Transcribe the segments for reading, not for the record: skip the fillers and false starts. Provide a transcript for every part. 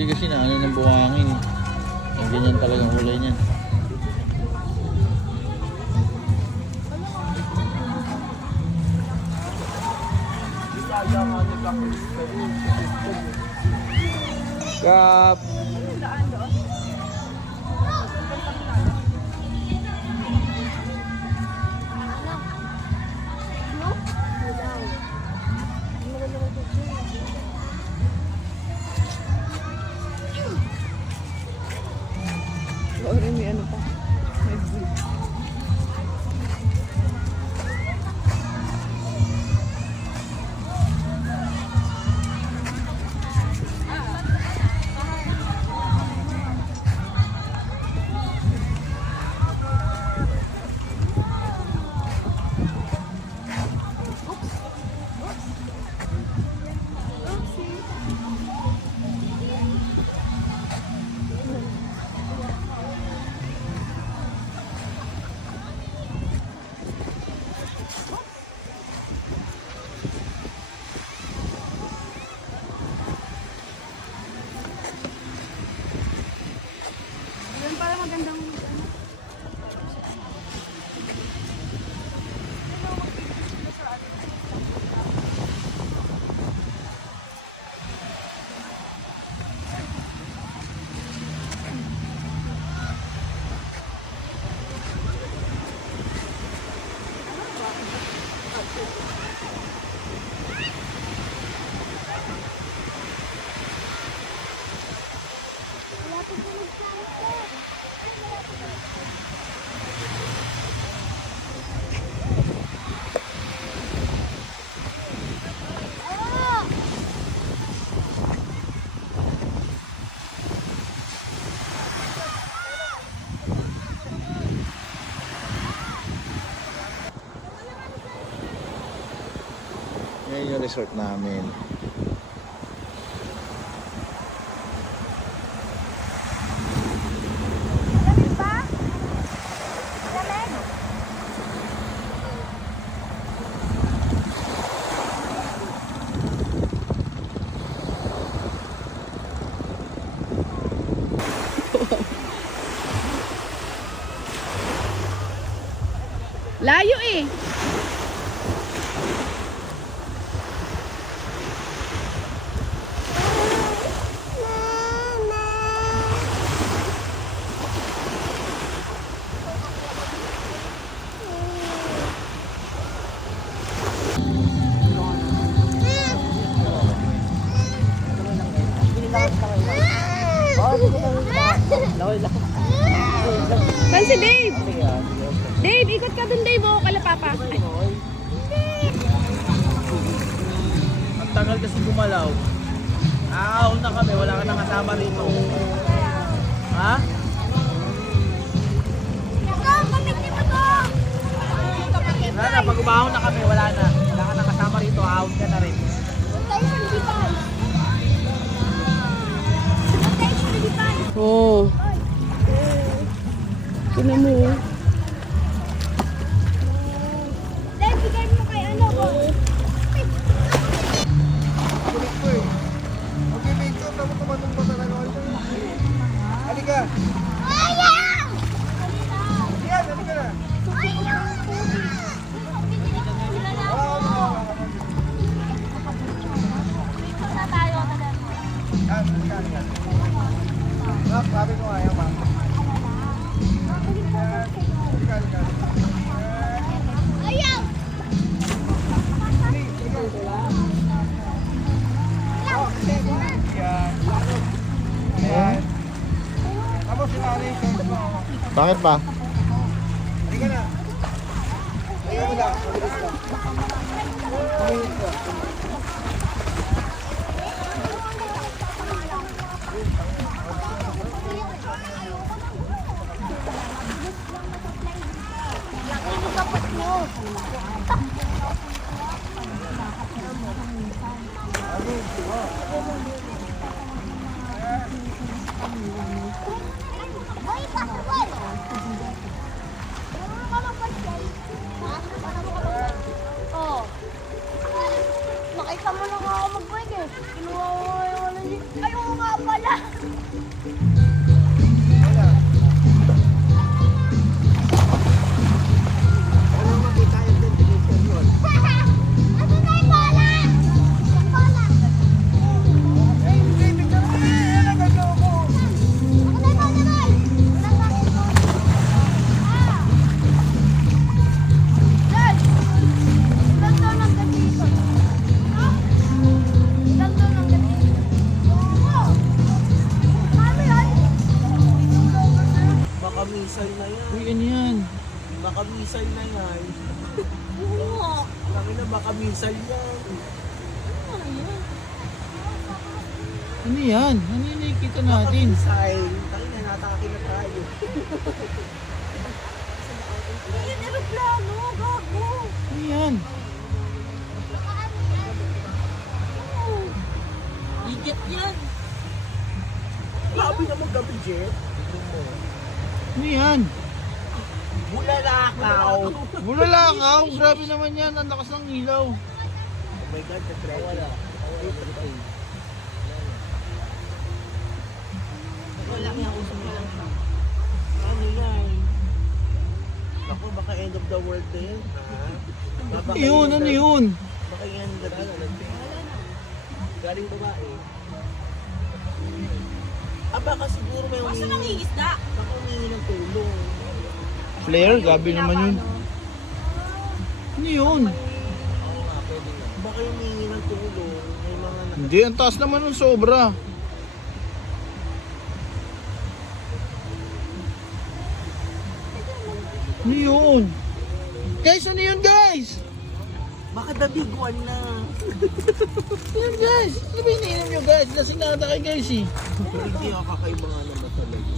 Hindi kasi na ano ng buhangin. Ang ganyan talagang kulay niyan. Kap. May ano pa. May blue. Ngayon yung resort namin. Layo eh. Saan si Dave? Dave, ikot ka dun Dave, oh, kala Papa. Ang tagal kasi gumalaw. Ahon na kami, wala ka nang kasama rito. Ha? Wala na, pag umahon na kami, wala na. Wala ka nang kasama rito, ahon ka na rin. Oh. Tingnan mo. Dahil bigay mo kay ano ko. Okay, medyo, tapos tumanong pa talaga. Halika! Ayaw! Yan, halika na! Ayaw! Dito na tayo. Yan, halika, halika. Ma'am, sabi ko ayaw, ma'am. Halika, halika. Ayaw! Yan. Yan. Tapos si nanay, short mo. Bakit ba? Halika na. Halika mo lang, mabilis lang. Mabilis lang. Laki mo kapot mo. Boy, pasok! Marunong ka mag-bike? Ha? Marunong ka mag-bike? Oo. Nakita mo lang ako mag-bike eh. Kinuha ko nga yung ano niya. Ayaw nga pala. Ano makita yung destination yun? Ano na yung bola? Yung bola. Ako na yung bola, boy. Wala pa akong bola. Ah. Dad, ilan daw ng gatito? Ha? Ilan daw ng gatito? Oo. Mami, ay. Baka missile na yan. Uy, ano yan? Baka missile na yan. Oo. Laki na baka missile yan. Ano yan? Ano yung nakikita natin? Missile. Tayo na, natake na tayo. Yung aeroplano, gago. Ano yan? Igat yan. Grabe naman gabi, Jet. Tignan mo. Ano yan? Bulalakaw. Bulalakaw! Grabe naman yan. Ang lakas ng ilaw. Oh my God, na-trend. Wala. Wala kaya usap na lang. Ano yan? Ako, baka end of the world na yan, ha? Ano yun? Ano yun? Baka yan gabi. Galing babae. Baka siguro may humingi. Baka humingi ng tulong. Flare? Gabi naman yun. Ano yun? Baka humingi ng tulong. May mga Hindi, ang taas naman ng sobra. Ano yun? Guys, ano yun guys? Baka the big one na. Ano yun guys? Ano ba iniinom nyo guys? Lasing na ata kayo guys eh. Hindi ako kakaiba nga naman talaga.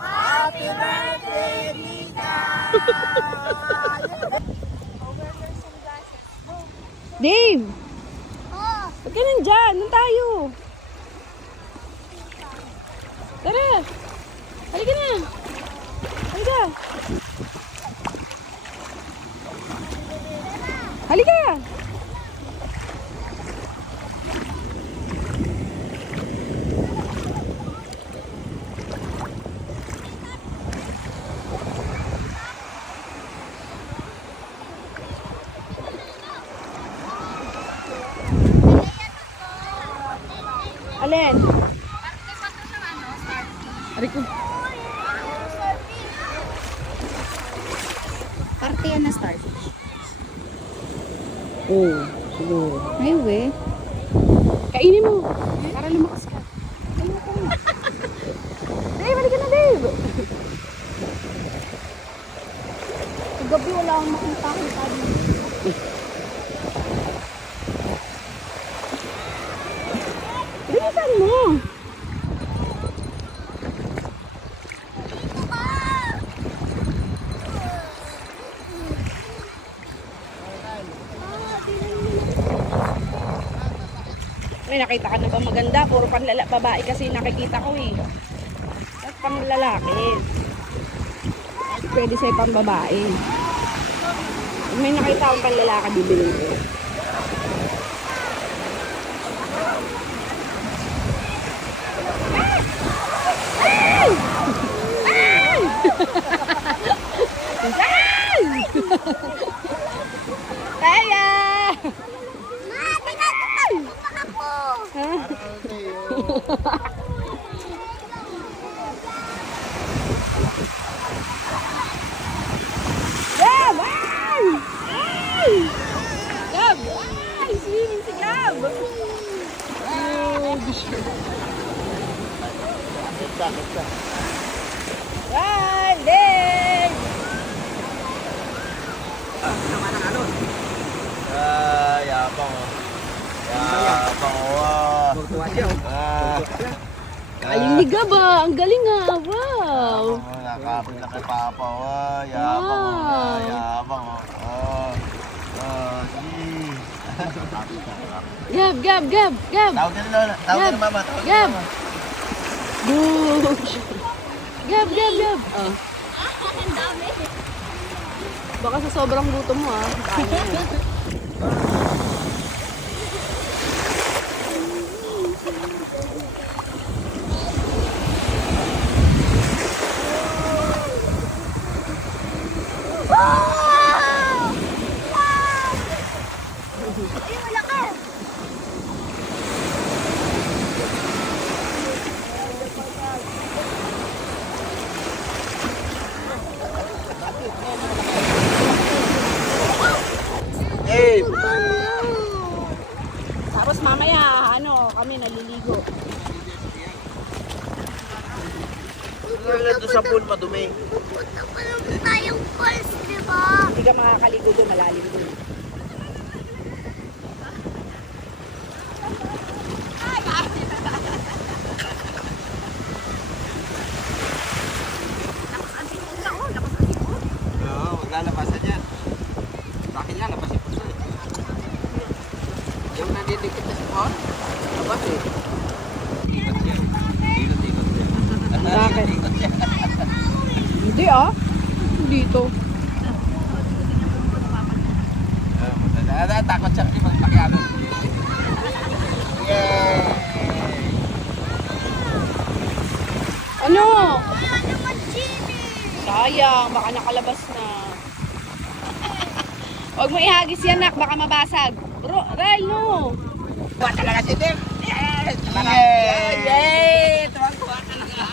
Happy birthday, Nita! Dave! Oh, Ba't ka nandyan? Nandun tayo. Tara! Halika na! Halika! Halika! Alin? Rico. Parte yan na starfish. Oo, siguro. Ay, we. Kainin mo. Para lumakas ka. Kainin mo. Dave, halika na, Dave! Gabi wala akong makita-kita dito. Bilisan mo! May nakita ka na ba maganda? Puro babae kasi nakikita ko eh. At panlalaki. Pwede sa'yo pang babae. Pag may nakita akong panlalaki, bibilin ko. Ay! Ay! Ay! Kaya! Ma, tingnan mo ako! Gab! Ay! Ay! Gab! Ay! Swimming si Gab! Ay! Dave! Yabang oh. Yabang oh. Ayun ni Gab ah! Ang galing ah! Wow! Nakapit na kay Papa oh. Yabang oh. Wow. Yabang oh. Gab! Gab! Gab! Gab! Tawag ka na Lola. Tawag ka na Mama. Tawag ka na Gab! Mama. Bush! Gab! Gab! Gab! Oh. Ang dami. Baka sa sobrang gutom mo ah. Kaya. kami naliligo. Doon sa pool madumi. Pupunta pa naman tayong falls, di ba? Hindi ka makakaligo doon, malalim doon. Oo, maglalabasan yan. Bakit nga, labasin po siya. Yung nandidikit na sipon, labas eh. Ikot siya. Ikot siya. Bakit? Ikot siya. Hindi dito. Takot siya kasi magpakialo. Yay! Ano? Wala naman, Jimmy! Sayang, baka nakalabas na. Huwag mo ihagis yan, nak, baka mabasag. Ray, no. Tuwa talaga si Tim! Yes! Yay! Tuwa-tuwa talaga.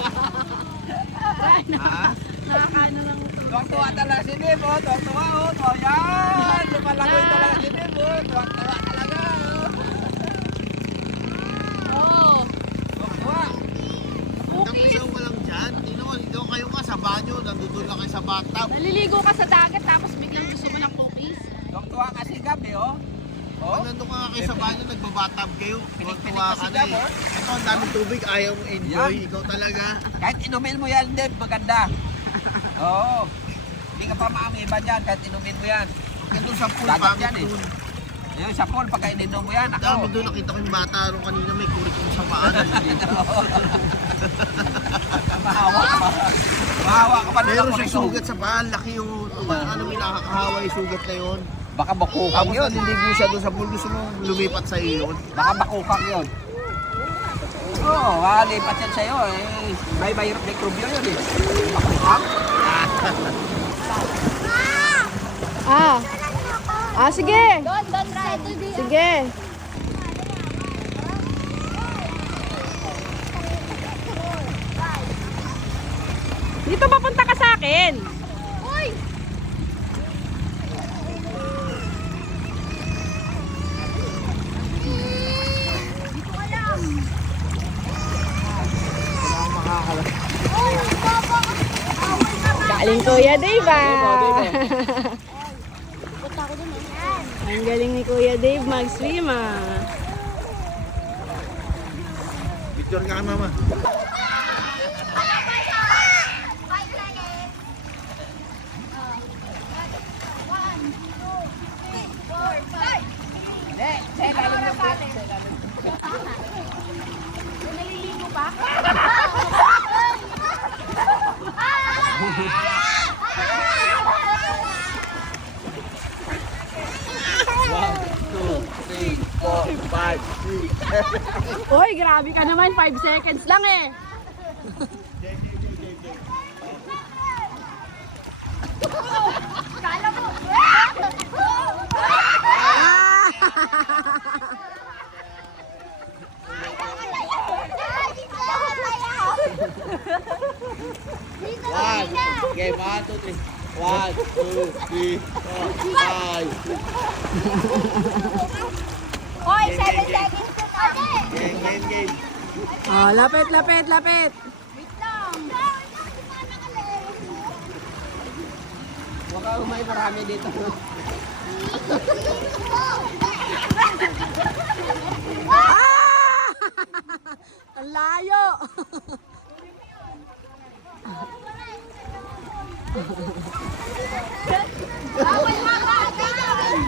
Ha? Nakakaano lang ito. Tuwa-tuwa talaga si Tim, oh. Tuwa-tuwa, oh. Tuwa yan! Lumalagoy talaga si Tim, oh. Tuwa-tuwa talaga, oh. Oh. Tuwa-tuwa. Cookies. ka lang dyan. Hindi kayo nga sa banyo. Nandun lang kayo sa bathtub. Naliligo ka sa dagat tapos biglang gusto mo ng cookies. Tuwa kasi gabi, oh. Oh? Pag nandun ka nga kayo sa banyo, nagbabathtub kayo. Pinig-pinig Tuwa pa ka si na Gab, eh. oh. Ito, ang daming tubig. Ayaw mo enjoy. Yan. Ikaw talaga. Kahit inumin mo yan, Deb, maganda. Oo. Hindi ka pa maamiba dyan kahit inumin mo yan. Kaya doon sa pool, Dagat pangit yan eh. doon. Yung sa pool, pagka ininom mo yan, Dami ako. doon nakita ko yung bata ron kanina may kurikong sa paa. Nandito. Mahawa ka pa. Mahawa ka pa na Meron ako siyang sugat sa paa. Laki yung ano may nakakahawa yung sugat na yun. Baka bakukang Tapos yun. naliligo siya doon sa pool. Gusto mo lumipat sa iyo yun. Baka bakukang yun. Oo, malipat yan sa'yo eh. May microbio yun eh. Bakukang? Sige. Doon, settle din. Sige. Dito papunta ka sa akin. Uy! Dito ka lang. Uy, papa! Awal ka ba? Galing Kuya Dave Punta ako dun eh. Ang galing ni Kuya Dave mag-swim Picture ka mama. Naliligo ba? Uy, grabe ka naman. 5 seconds lang eh. Kala mo. One. Okay, 1, 2, 3. 1, 2, 3, 4, 5. Hoy, 7 seconds to na. Game. Oh, lapit. Wait lang. Baka umay marami dito. Ang layo. Bawal makakagalan.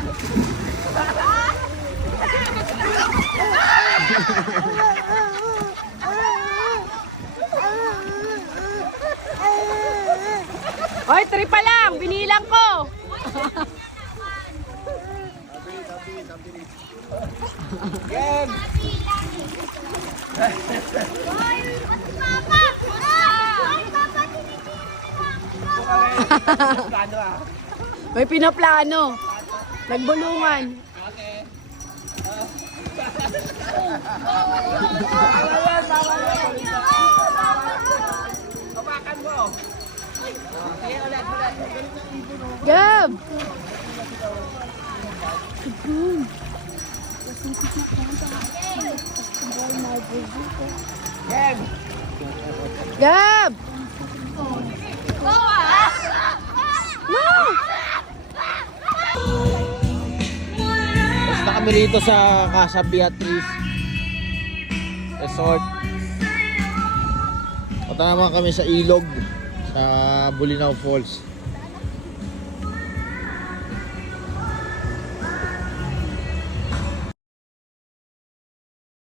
Hoy, 3 pa lang. Binilang ko. Game! Hoy, papa! Hoy, papa, Plano ah. May pinaplano. Nagbulungan. Okay. Hawakan mo. Sige, ulit. Gab. Gab! No! Tapos na kami rito sa Casa Beatriz Resort. Punta naman kami sa ilog sa Bulinaw Falls.